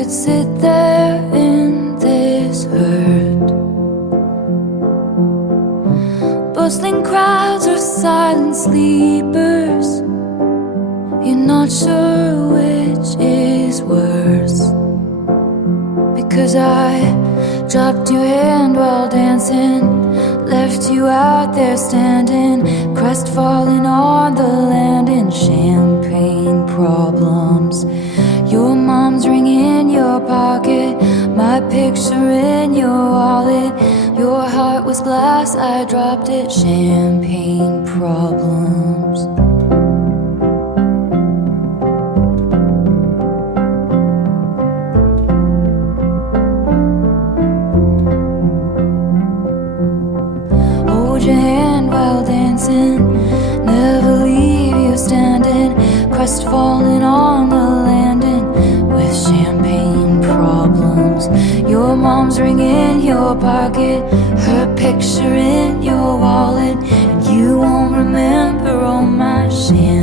could sit there in this hurt, bustling crowds or silent sleepers. You're not sure which is worse, because I dropped your hand while dancing, left you out there standing, crestfallen on the land in champagne problems. Your mom's ring in your pocket, my picture in your wallet. Your heart was glass, I dropped it, champagne problems. Hold your hand while dancing, never leave you standing, crestfallen on the landing with champagne problems. Your mom's ring in your pocket, her picture in your wallet, and you won't remember all my champagne